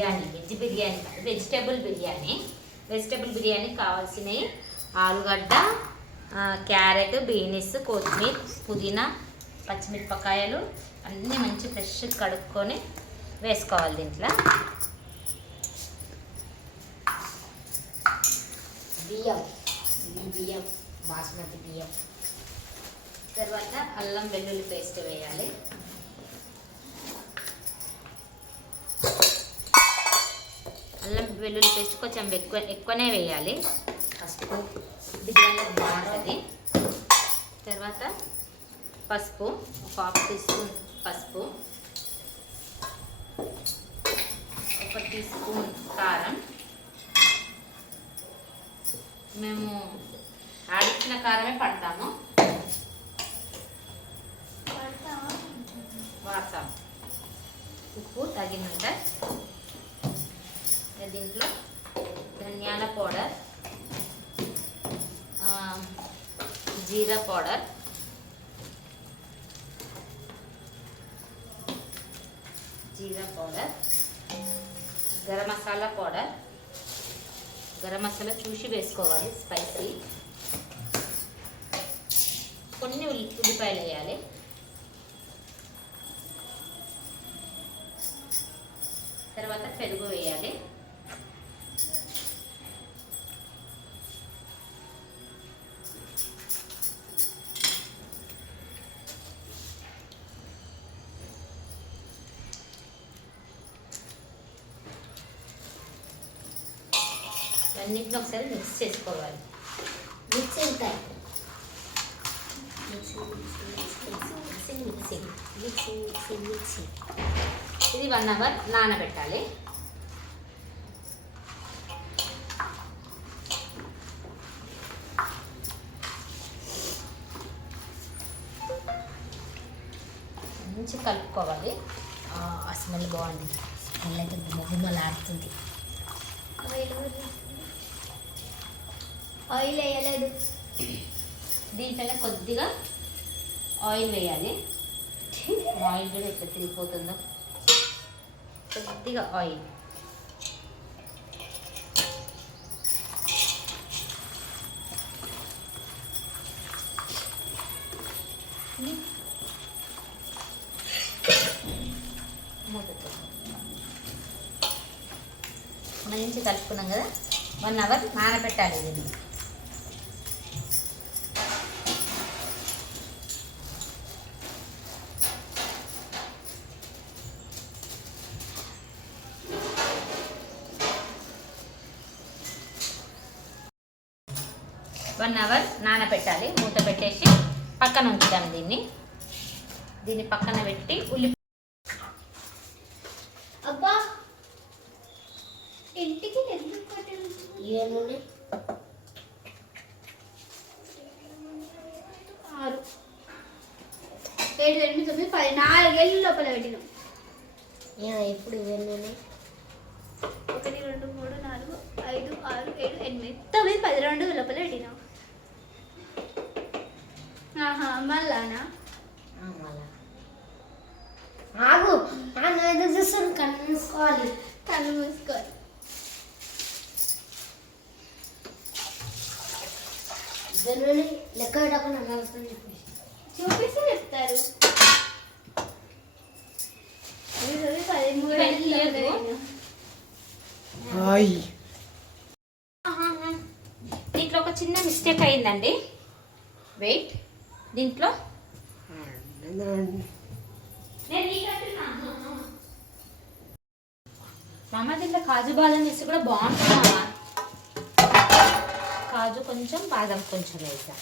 Biryani veg biryani కాదు, vegetable biryani కావాల్సినవి ఆలుగడ్డ, క్యారెట్, బీనీస్, కొత్తిమీర, పుదీనా, పచ్చిమిరపకాయలు అన్నీ మంచి ఫ్రెష్ కడుక్కొని వేసుకోవాలి. దీంట్లో బియ్యం బాస్మతి బియ్యం. తర్వాత అల్లం వెల్లుల్లి పేస్ట్ వేయాలి. అల్లం వెల్లుల్లి పేస్ట్ కొంచెం ఎక్కువనే వేయాలి. పసుపు బిర్యానీ బాగుంటుంది. తర్వాత పసుపు ఒక 1/2 టీ స్పూన్ పసుపు, 1 టీ స్పూన్ కారం. మేము ఆడిచ్చిన కారమే పడతాము, వాడతాం. ఉప్పు తగినంత. దీంట్లో ధనియాల పౌడర్, జీరా పౌడర్, గరం మసాలా పౌడర్. గరం మసాలా చూసి వేసుకోవాలి, స్పైసీ. కొన్ని ఉల్లిపాయలు వేయాలి. తర్వాత పెరుగు వేయాలి. అన్నింటిని ఒకసారి మిక్స్ చేసుకోవాలి. మిక్సింగ్ ఇది 1 అవర్ నానబెట్టాలి. మంచి కలుపుకోవాలి. ఆ స్మెల్ బాగుంది. స్మెల్ అయితే గుమ్మలాడుతుంది. ఆయిల్ వేయలేదు. దీంట్లో కొద్దిగా ఆయిల్ వేయాలి. ఆయిల్ కూడా ఎట్లా తిరిగిపోతుందో. కొద్దిగా ఆయిల్. మంచి కలుపుకున్నాం కదా. 1 అవర్ నానబెట్టాలి. దీన్ని నానబెట్టాలి. మూత పెట్టేసి పక్కన ఉంచుదాం. దీన్ని పక్కన పెట్టి అబ్బా ఇంటికి 7, 8, 9, 10 4 ఏళ్ళు లోపల పెట్టినాం. ఇప్పుడు ఇవన్నీ 1, 2, 3, 4, 5, 6, 7, 8, 9, 10 2 లోపల పెట్టినాం. మళ్ళానా ఆగు. చూస్తాను. కన్ను మూసుకోవాలి. లెక్క పెట్టకుండా చూపిస్తే చెప్తారు. 13 దీంట్లో ఒక చిన్న మిస్టేక్ అయిందండి. వెయిట్. దీంట్లో మామ దీంట్లో కాజు బాదం వేసి కూడా బాగుంటుంది. కాజు కొంచెం, బాదం కొంచెం వేసా.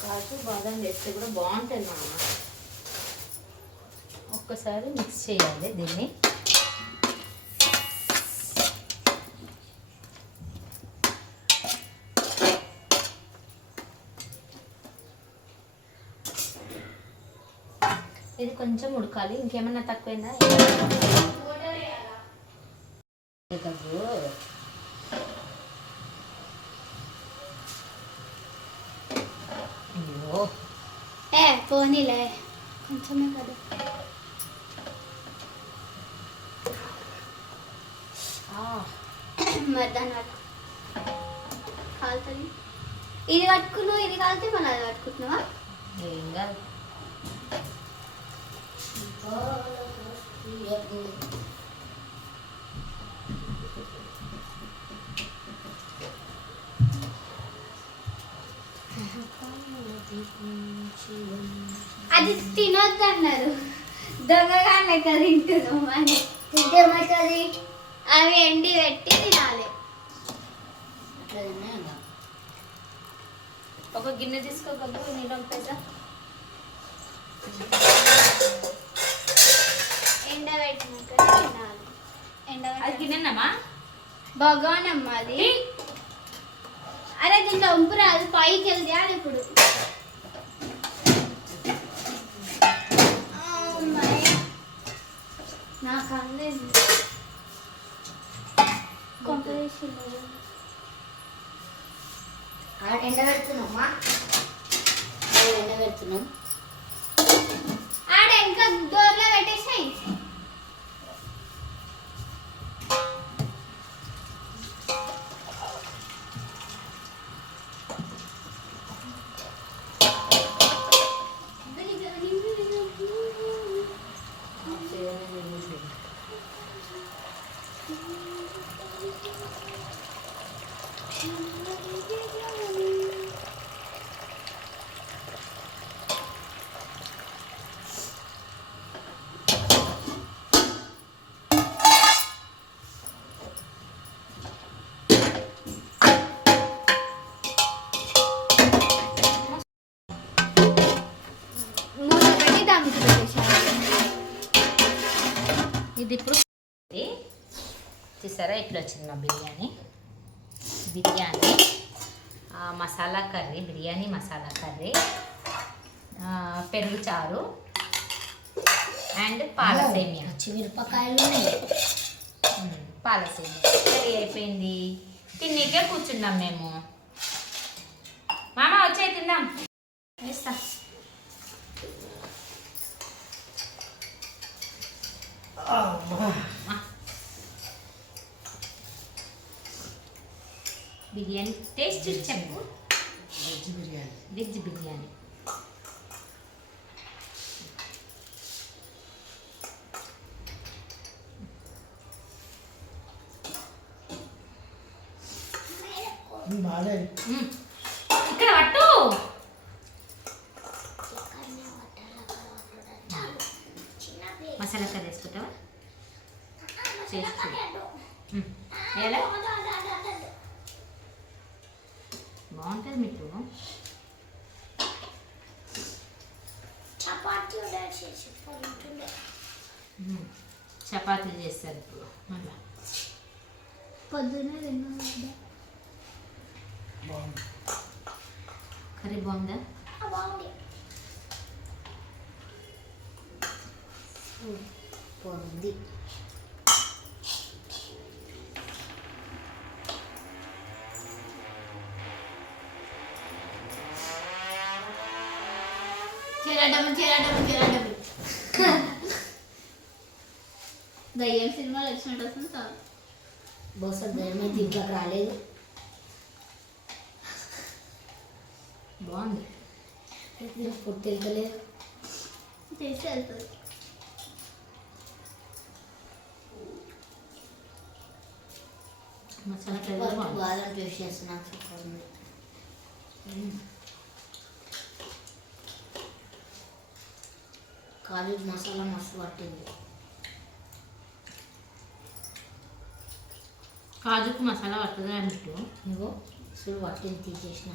కాజు బాదం వేస్తే కూడా బాగుంటుంది మామ. ఒక్కసారి మిక్స్ చేయాలి దీన్ని. కొంచెం ఉడకాలి. ఇంకేమన్నా తక్కువైందా? గగ్గు అయ్యో పోనీలే కొంచెమే కదా. మరి దాన్ని కాలుతుంది. ఇది కట్టుకున్నావు, ఇది కాలితే మళ్ళీ అది కట్టుకుంటున్నావా? ఏం కాదు. అది తినొద్దు అన్నారు, దొంగగా లెక్క తింటున్నాం అని. తింటే ఏమవుతుంది? అవి ఎండి పెట్టి తినాలి. ఒక గిన్నె తీసుకోగలరు నీళ్ళు పంపేసా. ఎండబెట్టినాక తినాలి. అది ఎండబెట్టి గిన్నెనమ్మా భగవానమ్మ అది. అరే దీంట్లో ఉంపు రాదు, పైకి వెళ్తే అది ఇప్పుడు. నాకు అందేది ఎండబెడుతున్నామ్మా, ఎండబెడుతున్నాం. ఆడ ఇంకా డోర్లో పెట్టేసాయి. ఇది ఇప్పుడు చూసారా ఇట్లా వచ్చింది మా బిర్యానీ మసాలా కర్రీ, బిర్యానీ మసాలా కర్రీ, పెరుగు చారు అండ్ పాల సేమియా. పచ్చిమిరపకాయలు ఉన్నాయి. పాల సేమియా కర్రీ అయిపోయింది. తిన్నీకే కూర్చున్నాం మేము. మామ వచ్చే తిందాం. వేస్తా. బిర్యానీ టేస్ట్ చూసి చెప్పు. వెజ్ బిర్యానీ ఇక్కడ పట్టు. మసాలా కర్రీ వేసుకుంటావా? ఎలా బాగుంటుంది మీకు. చపాతీలు చేస్తారు ఇప్పుడు. మళ్ళీ పొద్దున్నే తిన్నాను. కర్రీ బాగుందా? బాగుంది. దయ్యం సినిమాలు వచ్చినట్టు వస్తుంది చాలు. బహుశా దయ్యం అయితే ఇంకా రాలేదు. బాగుంది. ఫుడ్ తెలియలేదు, చేసి వెళ్తుంది. మసాలా కర్రీ బాగుంది. బాదం టేస్ట్ చేస్తున్నాను. సూపర్ ఉంది. కాజు మసాలా మస్తు పట్టింది. కాజుకు మసాలా పడుతుంది అన్నట్టు. నువ్వు అసలు పట్టింది తీసేసిన.